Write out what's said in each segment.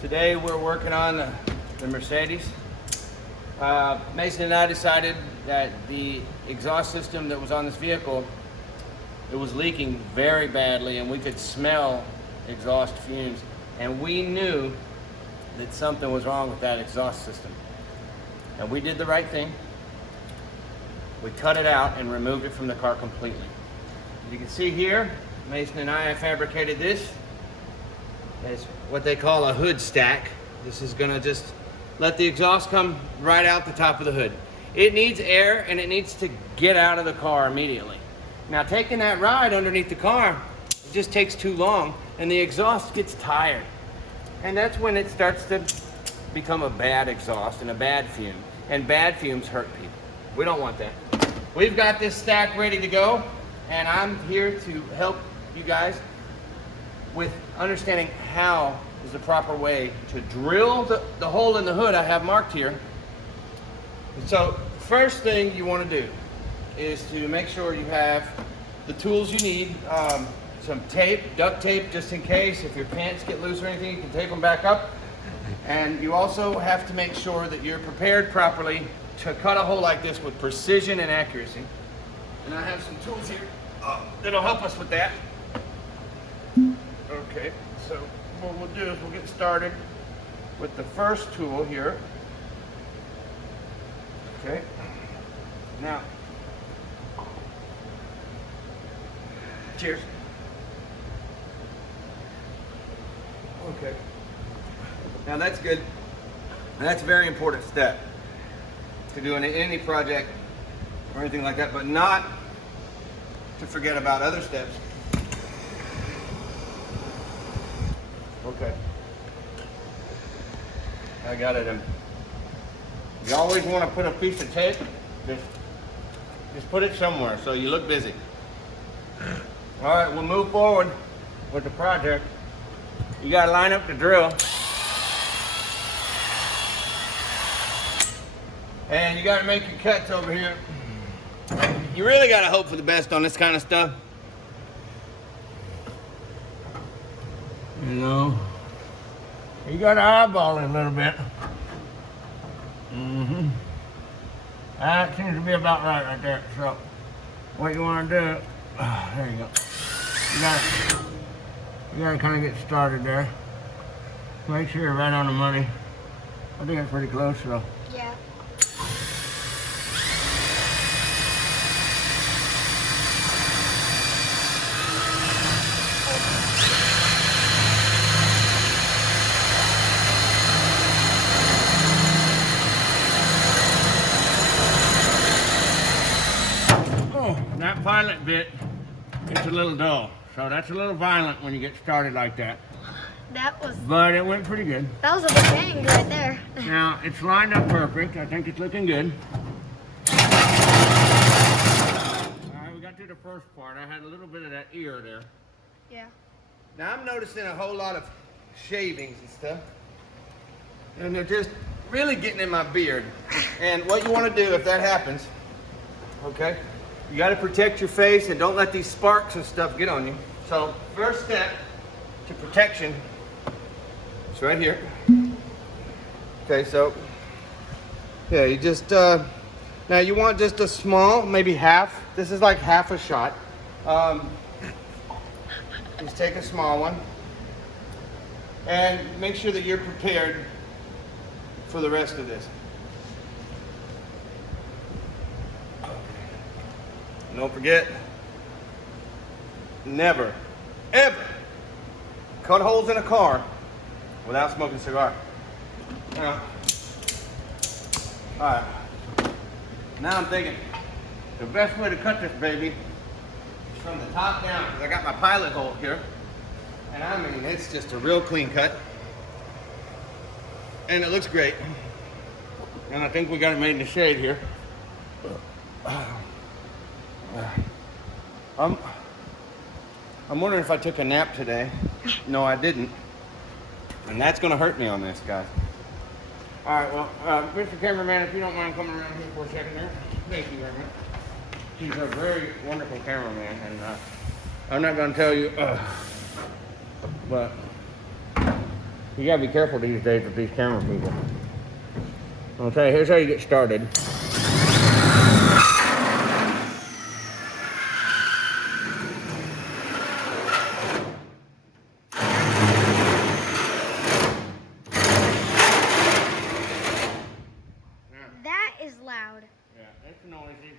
Today we're working on the Mercedes. Mason and I decided that the exhaust system that was on this vehicle, it was leaking very badly and we could smell exhaust fumes. And we knew that something was wrong with that exhaust system. And we did the right thing. We cut it out and removed it from the car completely. As you can see here, Mason and I have fabricated this as what they call a hood stack. This is gonna just let the exhaust come right out the top of the hood. It needs air and it needs to get out of the car immediately. Now taking that ride underneath the car, it just takes too long and the exhaust gets tired. And that's when it starts to become a bad exhaust and a bad fume. And bad fumes hurt people. We don't want that. We've got this stack ready to go and I'm here to help you guys with understanding how is the proper way to drill the hole in the hood I have marked here. So first thing you want to do is to make sure you have the tools you need. Some tape, duct tape, just in case if your pants get loose or anything, you can tape them back up. And you also have to make sure that you're prepared properly to cut a hole like this with precision and accuracy. And I have some tools here that'll help us with that. Okay, so what we'll do is we'll get started with the first tool here. Okay, now, cheers. Okay, now that's good. And that's a very important step to do in any project or anything like that, but not to forget about other steps. Okay, I got it in. You always want to put a piece of tape, just put it somewhere so you look busy. All right, we'll move forward with the project. You got to line up the drill. And you got to make your cuts over here. You really got to hope for the best on this kind of stuff. You know, you got to eyeball it a little bit. That seems to be about right there. So, what you want to do, there you go. You got to kind of get started there. Make sure you're right on the money. I think it's pretty close, so. Yeah. That pilot bit, it's a little dull. So that's a little violent when you get started like that. But it went pretty good. That was a big bang right there. Now, it's lined up perfect. I think it's looking good. All right, we got to the first part. I had a little bit of that ear there. Yeah. Now, I'm noticing a whole lot of shavings and stuff. And they're just really getting in my beard. And what you want to do if that happens, okay, you got to protect your face and don't let these sparks and stuff get on you. So first step to protection is right here. Okay, so yeah, you just now you want just a small, maybe half. This is like half a shot. Just take a small one and make sure that you're prepared for the rest of this. Don't forget, never, ever cut holes in a car without smoking a cigar. Now, all right, now I'm thinking the best way to cut this baby is from the top down, because I got my pilot hole here. And I mean, it's just a real clean cut. And it looks great. And I think we got it made in the shade here. I'm wondering if I took a nap today. No, I didn't. And that's gonna hurt me on this, guys. All right, well, Mr. Cameraman, if you don't mind coming around here for a second there. Thank you very much. He's a very wonderful cameraman, and I'm not gonna tell you, but You gotta be careful these days with these camera people. Okay, here's how you get started. That is loud. Yeah, it's noisy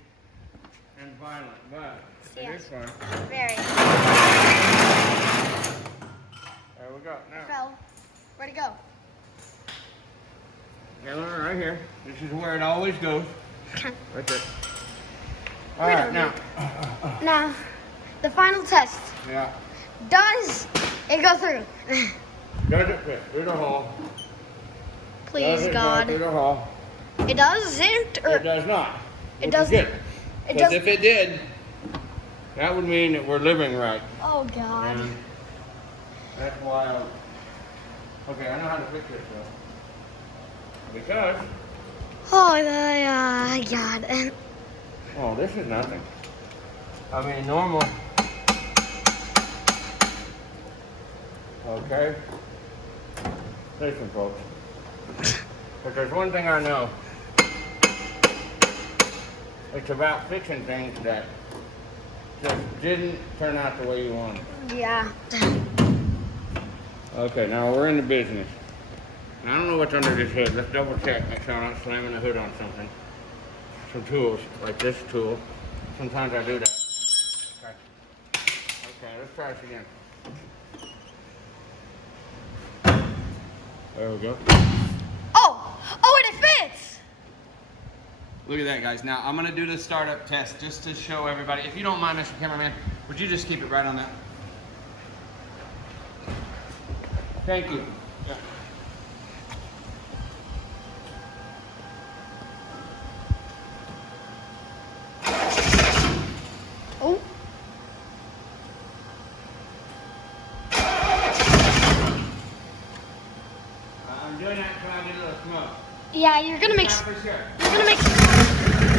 and violent, but it Yes. is fun. Very. There we go. Now, Fell. Where'd it go? right here. This is where it always goes. Right there. All Wait a right, now. Now, the final test. Yeah. Does it go through? Does it fit through the hole? Please, Does it God. go through the hole? It doesn't? It Or does not. It Which doesn't- is good. it Because does- if it did, that would mean that we're living right. oh, God. And that's why okay, I know how to fix this though. Because, Oh, God. oh, this is nothing. I mean, normal. Okay? Listen, folks. If there's one thing I know, it's about fixing things that just didn't turn out the way you wanted. Yeah. Okay, now we're in the business. I don't know what's under this hood. Let's double check, make sure I'm not slamming the hood on something. Some tools, like this tool. Sometimes I do that. Okay. Okay, let's try this again. There we go. Oh, and it fits. Look at that, guys. Now, I'm gonna do the startup test just to show everybody. If you don't mind, Mr. Cameraman, would you just keep it right on that? Thank you. Yeah. Oh. I'm doing that until I get a little smoke. Yeah, you're gonna make. Not for sure. You're gonna make.